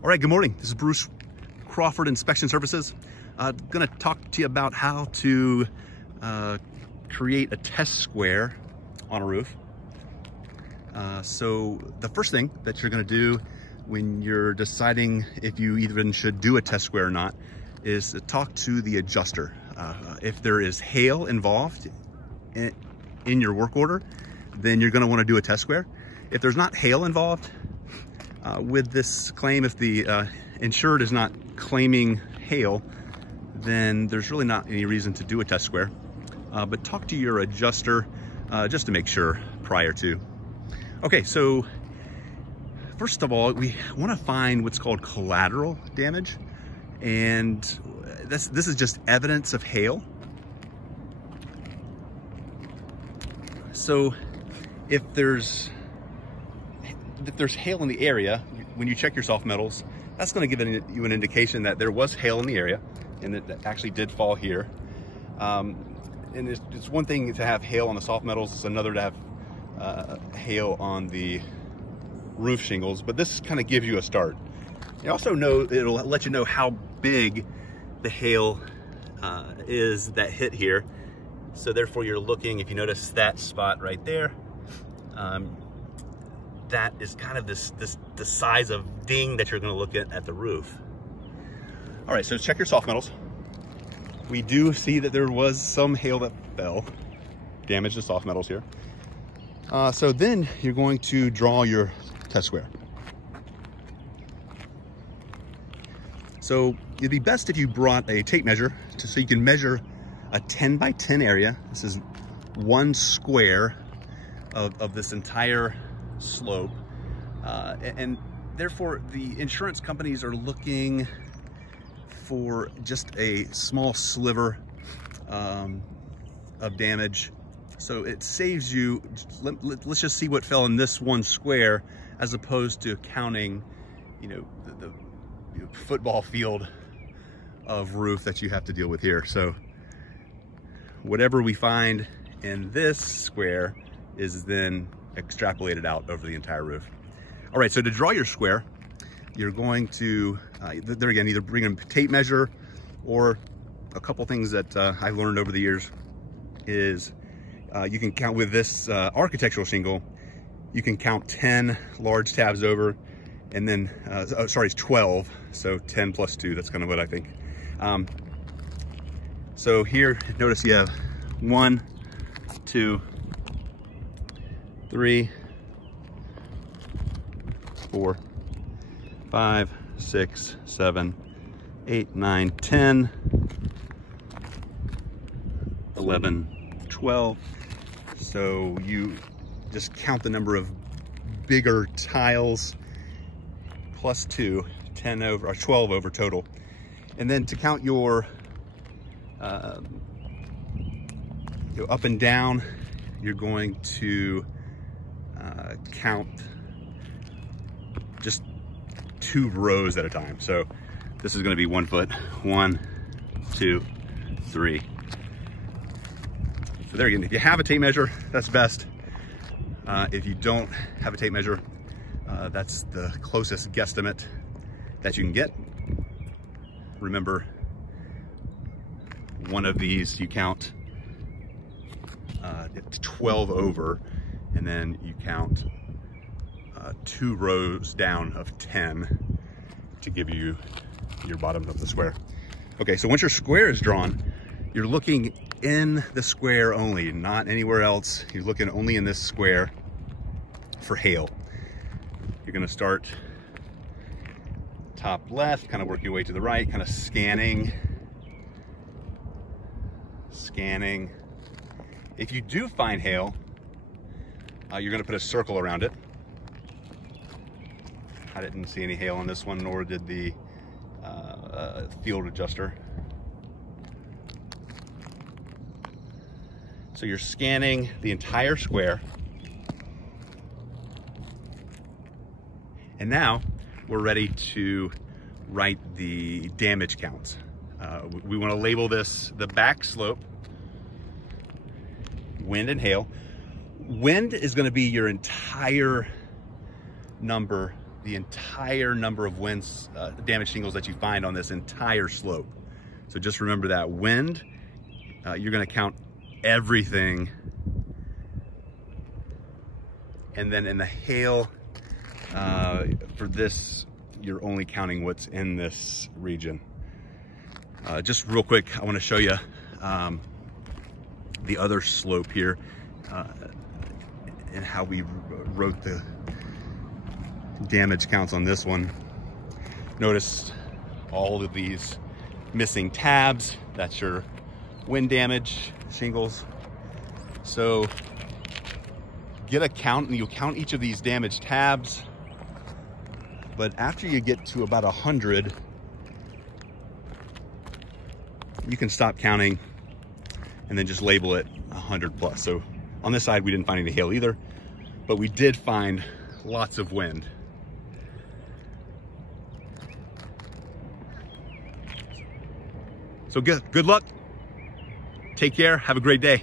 All right, good morning. This is Bruce, Crawford Inspection Services. Going to talk to you about how to create a test square on a roof. So the first thing that you're going to do when you're deciding if you even should do a test square or not is to talk to the adjuster. If there is hail involved in your work order, then you're going to want to do a test square. If there's not hail involved with this claim, if the insured is not claiming hail, then there's really not any reason to do a test square. But talk to your adjuster just to make sure prior to. Okay, so first of all, we want to find what's called collateral damage, and this is just evidence of hail. So if there's hail in the area, when you check your soft metals, that's going to give you an indication that there was hail in the area and that actually did fall here. And it's one thing to have hail on the soft metals, it's another to have hail on the roof shingles, but this kind of gives you a start. You also know, it'll let you know how big the hail is that hit here. So therefore you're looking, if you notice that spot right there, that is kind of the size of ding that you're going to look at the roof. All right, so check your soft metals. We do see that there was some hail that fell, damaged the soft metals here. So then you're going to draw your test square. So it'd be best if you brought a tape measure so you can measure a 10 by 10 area. This is one square of this entire slope, and therefore the insurance companies are looking for just a small sliver of damage. So it saves you, let's just see what fell in this one square as opposed to counting, the football field of roof that you have to deal with here. So whatever we find in this square is then extrapolated out over the entire roof. All right, so to draw your square, you're going to, there again, either bring a tape measure, or a couple things that I've learned over the years is you can count with this architectural shingle, you can count 10 large tabs over, and then, it's 12, so 10 plus 2, that's kind of what I think. So here, notice you have 1, 2, 3, 4, 5, 6, 7, 8, 9, 10, 11, 12. So you just count the number of bigger tiles plus 2, 10 over, or 12 over total. And then to count your up and down, you're going to count just 2 rows at a time. So this is going to be 1 foot. 1, 2, 3. So there again, if you have a tape measure, that's best. If you don't have a tape measure, that's the closest guesstimate that you can get. Remember, one of these you count 12 over, and then you count 2 rows down of 10 to give you your bottom of the square. Okay, so once your square is drawn, you're looking in the square only, not anywhere else. You're looking only in this square for hail. You're gonna start top left, kind of work your way to the right, kind of scanning. If you do find hail, you're gonna put a circle around it. I didn't see any hail on this one, nor did the field adjuster. So you're scanning the entire square. And now we're ready to write the damage counts. We want to label this the back slope, wind and hail. Wind is going to be your entire number the entire number of winds, damaged shingles that you find on this entire slope. So just remember that wind, you're gonna count everything. And then in the hail, for this, you're only counting what's in this region. Just real quick, I wanna show you the other slope here and how we wrote the damage counts on this one. Notice all of these missing tabs. That's your wind damage shingles. So get a count, and you'll count each of these damaged tabs. But after you get to about 100, you can stop counting and then just label it 100 plus. So on this side, we didn't find any hail either, but we did find lots of wind. So good luck. Take care. Have a great day.